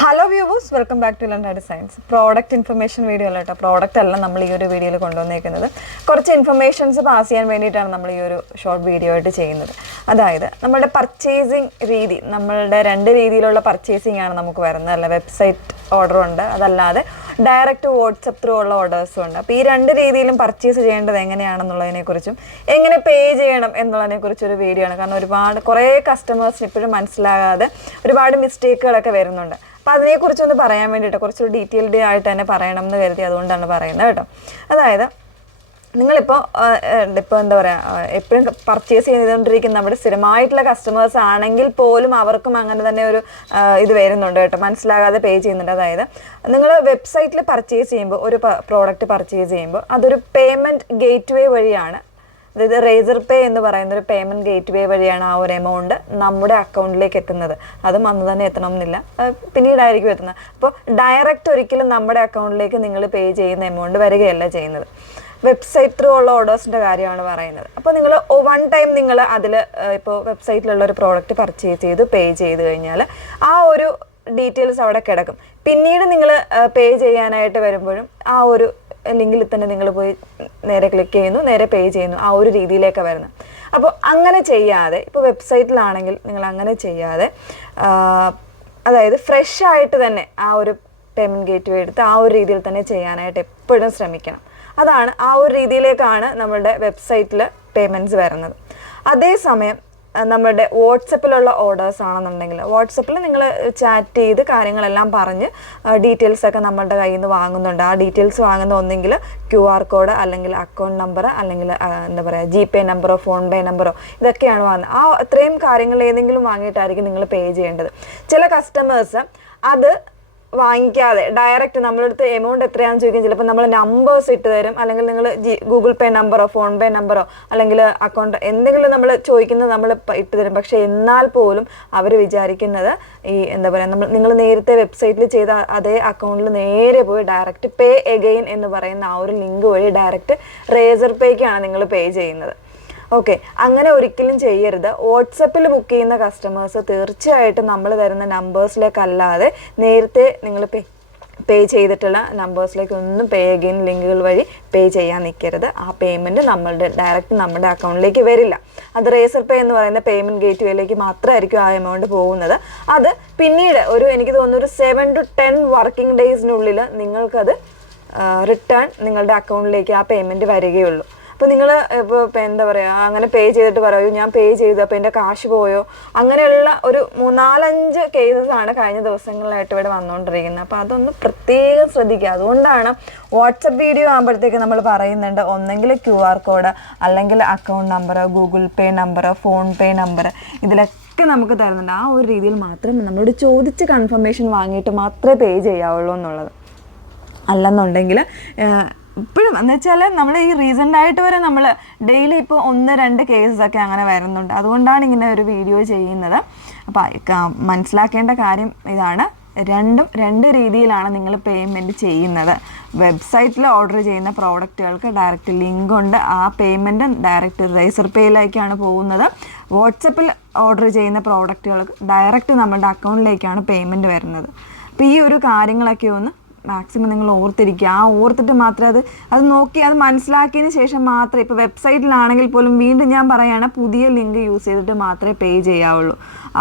Hello viewers, welcome back to ലണ്ട designs. Product information video അല്ല കേട്ടോ. പ്രോഡക്റ്റ് അല്ല നമ്മൾ ഈ ഒരു വീഡിയോയിൽ കൊണ്ടുവന്നേക്കുന്നത്. കുറച്ച് ഇൻഫർമേഷൻസ് പാസ് ചെയ്യാൻ വേണ്ടിയിട്ടാണ് നമ്മൾ ഈ ഒരു ഷോർട്ട് വീഡിയോ ആയിട്ട് ചെയ്യുന്നത്. അതായത് നമ്മുടെ പർച്ചേസിങ് രീതി, നമ്മളുടെ രണ്ട് രീതിയിലുള്ള പർച്ചേസിങ് ആണ് നമുക്ക് വരുന്നത് അല്ല. വെബ്സൈറ്റ് ഓർഡർ ഉണ്ട്, അതല്ലാതെ ഡയറക്റ്റ് വാട്സപ്പ് ത്രൂ ഉള്ള ഓർഡേഴ്സും ഉണ്ട്. അപ്പോൾ ഈ രണ്ട് രീതിയിലും പർച്ചേസ് ചെയ്യേണ്ടത് എങ്ങനെയാണെന്നുള്ളതിനെക്കുറിച്ചും എങ്ങനെ പേ ചെയ്യണം എന്നുള്ളതിനെക്കുറിച്ചൊരു വീഡിയോ ആണ്. കാരണം കുറേ കസ്റ്റമേഴ്സിന് ഇപ്പോഴും മനസ്സിലാകാതെ ഒരുപാട് മിസ്റ്റേക്കുകളൊക്കെ വരുന്നുണ്ട്. അപ്പോൾ അതിനെക്കുറിച്ചൊന്ന് പറയാൻ വേണ്ടിയിട്ട് കുറച്ചൊരു ഡീറ്റെയിൽഡ് ആയിട്ട് തന്നെ പറയണം എന്ന് കരുതി അതുകൊണ്ടാണ് പറയുന്നത് കേട്ടോ. അതായത് നിങ്ങളിപ്പോൾ എന്താ പറയുക, എപ്പോഴും പർച്ചേസ് ചെയ്തുകൊണ്ടിരിക്കുന്ന നമ്മുടെ സ്ഥിരമായിട്ടുള്ള കസ്റ്റമേഴ്സ് ആണെങ്കിൽ പോലും അവർക്കും അങ്ങനെ തന്നെ ഒരു ഇത് വരുന്നുണ്ട് കേട്ടോ, മനസ്സിലാകാതെ പേ ചെയ്യുന്നുണ്ട്. അതായത് നിങ്ങൾ വെബ്സൈറ്റിൽ പർച്ചേസ് ചെയ്യുമ്പോൾ, ഒരു പ്രോഡക്റ്റ് പർച്ചേസ് ചെയ്യുമ്പോൾ അതൊരു പേയ്മെൻറ്റ് ഗേറ്റ് വേ വഴിയാണ്. അതായത് റേസർ പേ എന്ന് പറയുന്ന ഒരു പേയ്മെൻറ്റ് ഗേറ്റ് വേ വഴിയാണ് ആ ഒരു എമൗണ്ട് നമ്മുടെ അക്കൗണ്ടിലേക്ക് എത്തുന്നത്. അതും അന്ന് തന്നെ എത്തണം എന്നില്ല, പിന്നീടായിരിക്കും എത്തുന്നത്. അപ്പോൾ ഡയറക്റ്റ് ഒരിക്കലും നമ്മുടെ അക്കൗണ്ടിലേക്ക് നിങ്ങൾ പേ ചെയ്യുന്ന എമൗണ്ട് വരികയല്ല ചെയ്യുന്നത്. വെബ്സൈറ്റ് ത്രൂ ഉള്ള ഓർഡേഴ്സിൻ്റെ കാര്യമാണ് പറയുന്നത്. അപ്പോൾ നിങ്ങൾ വൺ ടൈം നിങ്ങൾ അതിൽ ഇപ്പോൾ വെബ്സൈറ്റിലുള്ള ഒരു പ്രോഡക്റ്റ് പർച്ചേസ് ചെയ്ത് പേ ചെയ്ത് കഴിഞ്ഞാൽ ആ ഒരു ഡീറ്റെയിൽസ് അവിടെ കിടക്കും. പിന്നീട് നിങ്ങൾ പേ ചെയ്യാനായിട്ട് വരുമ്പോഴും ആ ഒരു ലിങ്കിൽ തന്നെ നിങ്ങൾ പോയി നേരെ ക്ലിക്ക് ചെയ്യുന്നു, നേരെ പേ ചെയ്യുന്നു, ആ ഒരു രീതിയിലേക്കാണ് വരുന്നത്. അപ്പോൾ അങ്ങനെ ചെയ്യാതെ, ഇപ്പോൾ വെബ്സൈറ്റിലാണെങ്കിൽ നിങ്ങൾ അങ്ങനെ ചെയ്യാതെ, അതായത് ഫ്രഷ് ആയിട്ട് തന്നെ ആ ഒരു പേയ്മെൻറ്റ് ഗേറ്റ് വേ എടുത്ത് ആ ഒരു രീതിയിൽ തന്നെ ചെയ്യാനായിട്ട് എപ്പോഴും ശ്രമിക്കണം. അതാണ്, ആ ഒരു രീതിയിലേക്കാണ് നമ്മളുടെ വെബ്സൈറ്റിൽ പേയ്മെൻറ്റ്സ് വരുന്നത്. അതേസമയം നമ്മുടെ വാട്സപ്പിലുള്ള ഓർഡേഴ്സ് ആണെന്നുണ്ടെങ്കിൽ, വാട്സപ്പിൽ നിങ്ങൾ ചാറ്റ് ചെയ്ത് കാര്യങ്ങളെല്ലാം പറഞ്ഞ് ഡീറ്റെയിൽസൊക്കെ നമ്മളുടെ കയ്യിൽ നിന്ന് വാങ്ങുന്നുണ്ട്. ആ ഡീറ്റെയിൽസ് വാങ്ങുന്ന ഒന്നെങ്കിൽ QR കോഡ്, അല്ലെങ്കിൽ അക്കൗണ്ട് നമ്പർ, അല്ലെങ്കിൽ എന്താ പറയുക GPay നമ്പറോ ഫോൺപേ നമ്പറോ, ഇതൊക്കെയാണ് വാങ്ങുന്നത്. ആ അത്രയും കാര്യങ്ങൾ ഏതെങ്കിലും വാങ്ങിയിട്ടായിരിക്കും നിങ്ങൾ പേ ചെയ്യേണ്ടത്. ചില കസ്റ്റമേഴ്സ് അത് വാങ്ങിക്കാതെ ഡയറക്റ്റ് നമ്മളടുത്ത് എമൗണ്ട് എത്രയാണെന്ന് ചോദിക്കും. ചിലപ്പോൾ നമ്മൾ നമ്പേഴ്സ് ഇട്ട് തരും, അല്ലെങ്കിൽ നിങ്ങൾ ഗൂഗിൾ പേ നമ്പറോ ഫോൺപേ നമ്പറോ അല്ലെങ്കിൽ അക്കൗണ്ട് എന്തെങ്കിലും നമ്മൾ ചോദിക്കുന്നത് നമ്മൾ ഇട്ട് തരും. പക്ഷേ എന്നാൽ പോലും അവർ വിചാരിക്കുന്നത് ഈ എന്താ പറയുക, നിങ്ങൾ നേരത്തെ വെബ്സൈറ്റിൽ ചെയ്ത അതേ അക്കൗണ്ടിൽ നേരെ പോയി ഡയറക്റ്റ് പേ എഗെയിൻ എന്ന് പറയുന്ന ആ ഒരു ലിങ്ക് വഴി ഡയറക്റ്റ് റേസർ പേക്കാണ് നിങ്ങൾ പേ ചെയ്യുന്നത്. ഓക്കെ, അങ്ങനെ ഒരിക്കലും ചെയ്യരുത്. വാട്സപ്പിൽ ബുക്ക് ചെയ്യുന്ന കസ്റ്റമേഴ്സ് തീർച്ചയായിട്ടും നമ്മൾ തരുന്ന നമ്പേഴ്സിലേക്കല്ലാതെ നേരത്തെ നിങ്ങൾ പേ ചെയ്തിട്ടുള്ള നമ്പേഴ്സിലേക്ക് ഒന്നും പേ അഗെയിൻ ലിങ്കുകൾ വഴി പേ ചെയ്യാൻ നിൽക്കരുത്. ആ പേയ്മെൻറ്റ് ഡയറക്റ്റ് നമ്മുടെ അക്കൗണ്ടിലേക്ക് വരില്ല. അത് റേസർ പേ എന്ന് പറയുന്ന പേയ്മെൻറ്റ് ഗേറ്റ് വേയിലേക്ക് മാത്രമായിരിക്കും ആ എമൗണ്ട് പോകുന്നത്. അത് പിന്നീട് എനിക്ക് തോന്നുന്നു ഒരു 7 to 10 വർക്കിംഗ് ഡേയ്സിനുള്ളിൽ നിങ്ങൾക്കത് റിട്ടേൺ നിങ്ങളുടെ അക്കൗണ്ടിലേക്ക് ആ പേയ്മെൻറ്റ് വരികയുള്ളൂ. അപ്പോൾ നിങ്ങൾ ഇപ്പോൾ എന്താ പറയുക, അങ്ങനെ പേ ചെയ്തിട്ട് പറയൂ ഞാൻ പേ ചെയ്തു അപ്പോൾ എൻ്റെ കാശ് പോയോ, അങ്ങനെയുള്ള ഒരു 3-4-5 കേസസാണ് കഴിഞ്ഞ ദിവസങ്ങളിലായിട്ട് ഇവിടെ വന്നുകൊണ്ടിരിക്കുന്നത്. അപ്പോൾ അതൊന്ന് പ്രത്യേകം ശ്രദ്ധിക്കുക. അതുകൊണ്ടാണ് വാട്സപ്പ് വീഡിയോ ആകുമ്പോഴത്തേക്ക് നമ്മൾ പറയുന്നുണ്ട് ഒന്നെങ്കിൽ QR കോഡ്, അല്ലെങ്കിൽ അക്കൗണ്ട് നമ്പറോ ഗൂഗിൾ പേ നമ്പറോ ഫോൺപേ നമ്പർ, ഇതിലൊക്കെ നമുക്ക് തരുന്നുണ്ട്. ആ ഒരു രീതിയിൽ മാത്രം നമ്മളോട് ചോദിച്ച് കൺഫർമേഷൻ വാങ്ങിയിട്ട് മാത്രമേ പേ ചെയ്യാവുള്ളൂ എന്നുള്ളത്. അല്ലെന്നുണ്ടെങ്കിൽ ഇപ്പോഴും എന്ന് വെച്ചാൽ നമ്മൾ ഈ റീസെൻ്റായിട്ട് വരെ നമ്മൾ ഡെയിലി ഇപ്പോൾ 1-2 കേസൊക്കെ അങ്ങനെ വരുന്നുണ്ട്. അതുകൊണ്ടാണ് ഇങ്ങനെ ഒരു വീഡിയോ ചെയ്യുന്നത്. അപ്പോൾ മനസ്സിലാക്കേണ്ട കാര്യം ഇതാണ്, രണ്ട് രീതിയിലാണ് നിങ്ങൾ പേയ്മെൻറ്റ് ചെയ്യുന്നത്. വെബ്സൈറ്റിൽ ഓർഡർ ചെയ്യുന്ന പ്രോഡക്റ്റുകൾക്ക് ഡയറക്റ്റ് ലിങ്ക് ഉണ്ട്, ആ പേയ്മെൻറ്റ് ഡയറക്റ്റ് റേസർ പേയിലേക്കാണ് പോകുന്നത്. വാട്സപ്പിൽ ഓർഡർ ചെയ്യുന്ന പ്രോഡക്റ്റുകൾക്ക് ഡയറക്റ്റ് നമ്മുടെ അക്കൗണ്ടിലേക്കാണ് പേയ്മെൻറ്റ് വരുന്നത്. അപ്പോൾ ഈ ഒരു കാര്യങ്ങളൊക്കെ ഒന്ന് മാക്സിമം നിങ്ങൾ ഓർത്തിരിക്കുക. ആ ഓർത്തിട്ട് മാത്രമേ അത് നോക്കി അത് മനസ്സിലാക്കിയതിന് ശേഷം മാത്രമേ, ഇപ്പോൾ വെബ്സൈറ്റിലാണെങ്കിൽ പോലും വീണ്ടും ഞാൻ പറയുകയാണ്, പുതിയ ലിങ്ക് യൂസ് ചെയ്തിട്ട് മാത്രമേ പേ ചെയ്യാവുള്ളൂ.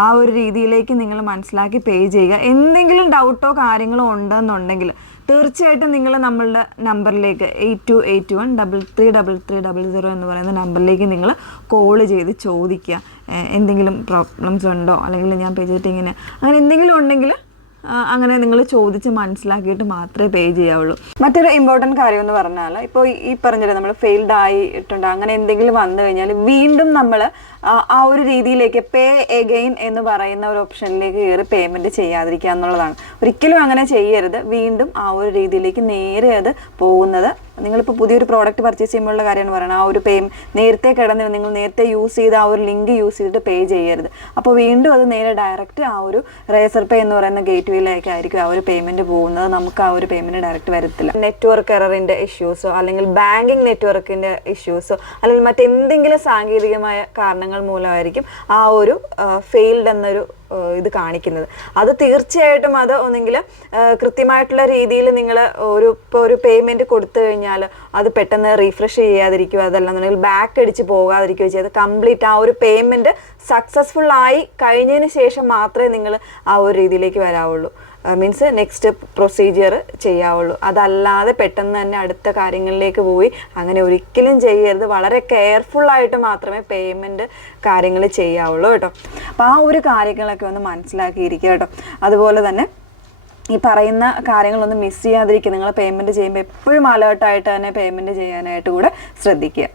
ആ ഒരു രീതിയിലേക്ക് നിങ്ങൾ മനസ്സിലാക്കി പേ ചെയ്യുക. എന്തെങ്കിലും ഡൗട്ടോ കാര്യങ്ങളോ ഉണ്ടെന്നുണ്ടെങ്കിൽ തീർച്ചയായിട്ടും നിങ്ങൾ നമ്മളുടെ നമ്പറിലേക്ക് 8281333300 എന്ന് പറയുന്ന നമ്പറിലേക്ക് നിങ്ങൾ കോൾ ചെയ്ത് ചോദിക്കുക. എന്തെങ്കിലും പ്രോബ്ലംസ് ഉണ്ടോ, അല്ലെങ്കിൽ ഞാൻ പേ ചെയ്തിട്ട് ഇങ്ങനെ അങ്ങനെ എന്തെങ്കിലും ഉണ്ടെങ്കിൽ അങ്ങനെ നിങ്ങൾ ചോദിച്ച് മനസ്സിലാക്കിയിട്ട് മാത്രമേ പേ ചെയ്യാവുള്ളൂ. മറ്റൊരു ഇമ്പോർട്ടൻറ്റ് കാര്യം എന്ന് പറഞ്ഞാൽ, ഇപ്പോൾ ഈ പറഞ്ഞിട്ട് നമ്മൾ ഫെയിൽഡ് ആയിട്ടുണ്ട് അങ്ങനെ എന്തെങ്കിലും വന്നു കഴിഞ്ഞാൽ വീണ്ടും നമ്മൾ ആ ഒരു രീതിയിലേക്ക് പേ എഗെയിൻ എന്ന് പറയുന്ന ഒരു ഓപ്ഷനിലേക്ക് കയറി പേയ്മെൻറ്റ് ചെയ്യാതിരിക്കുക എന്നുള്ളതാണ്. ഒരിക്കലും അങ്ങനെ ചെയ്യരുത്. വീണ്ടും ആ ഒരു രീതിയിലേക്ക് നേരെ അത് പോകുന്നത്. നിങ്ങളിപ്പോൾ പുതിയൊരു പ്രോഡക്റ്റ് പർച്ചേസ് ചെയ്യുമ്പോഴുള്ള കാര്യമാണ് പറയുന്നത്. ആ ഒരു നേരത്തെ കിടന്ന് നിങ്ങൾ നേരത്തെ യൂസ് ചെയ്ത ആ ഒരു ലിങ്ക് യൂസ് ചെയ്തിട്ട് പേ ചെയ്യരുത്. അപ്പോൾ വീണ്ടും അത് നേരെ ഡയറക്റ്റ് ആ ഒരു റേസർ പേ എന്ന് പറയുന്ന ഗേറ്റ് വേയിലേക്കായിരിക്കും ആ ഒരു പേയ്മെൻറ്റ് പോകുന്നത്. നമുക്ക് ആ ഒരു പേയ്മെൻറ്റ് ഡയറക്റ്റ് വരത്തില്ല. നെറ്റ്വർക്ക് എററിൻ്റെ ഇഷ്യൂസോ, അല്ലെങ്കിൽ ബാങ്കിങ് നെറ്റ്വർക്കിൻ്റെ ഇഷ്യൂസോ, അല്ലെങ്കിൽ മറ്റെന്തെങ്കിലും സാങ്കേതികമായ കാരണങ്ങൾ മൂലമായിരിക്കും ആ ഒരു ഫെയിൽഡ് എന്നൊരു ഇത് കാണിക്കുന്നത്. അത് തീർച്ചയായിട്ടും അത് ഒന്നെങ്കിൽ കൃത്യമായിട്ടുള്ള രീതിയിൽ നിങ്ങൾ ഒരു പേയ്മെന്റ് കൊടുത്തു കഴിഞ്ഞാൽ അത് പെട്ടെന്ന് റീഫ്രഷ് ചെയ്യാതിരിക്കുക, അതല്ലെന്നുണ്ടെങ്കിൽ ബാക്ക് അടിച്ച് പോകാതിരിക്കുകയോ ചെയ്ത് കംപ്ലീറ്റ് ആ ഒരു പേയ്മെന്റ് സക്സസ്ഫുൾ ആയി കഴിഞ്ഞതിന് ശേഷം മാത്രമേ നിങ്ങൾ ആ ഒരു രീതിയിലേക്ക് വരാവുള്ളൂ. മീൻസ് നെക്സ്റ്റ് പ്രൊസീജിയർ ചെയ്യാവുള്ളൂ. അതല്ലാതെ പെട്ടെന്ന് തന്നെ അടുത്ത കാര്യങ്ങളിലേക്ക് പോയി അങ്ങനെ ഒരിക്കലും ചെയ്യരുത്. വളരെ കെയർഫുൾ ആയിട്ട് മാത്രമേ പേയ്മെന്റ് കാര്യങ്ങൾ ചെയ്യാവുള്ളൂ കേട്ടോ. അപ്പം ആ ഒരു കാര്യങ്ങളൊക്കെ ഒന്ന് മനസ്സിലാക്കിയിരിക്കുക കേട്ടോ. അതുപോലെ തന്നെ ഈ പറയുന്ന കാര്യങ്ങളൊന്നും മിസ് ചെയ്യാതിരിക്കുക. നിങ്ങൾ പേയ്മെന്റ് ചെയ്യുമ്പോൾ എപ്പോഴും അലേർട്ടായിട്ട് തന്നെ പേയ്മെന്റ് ചെയ്യാനായിട്ട് കൂടെ ശ്രദ്ധിക്കുക.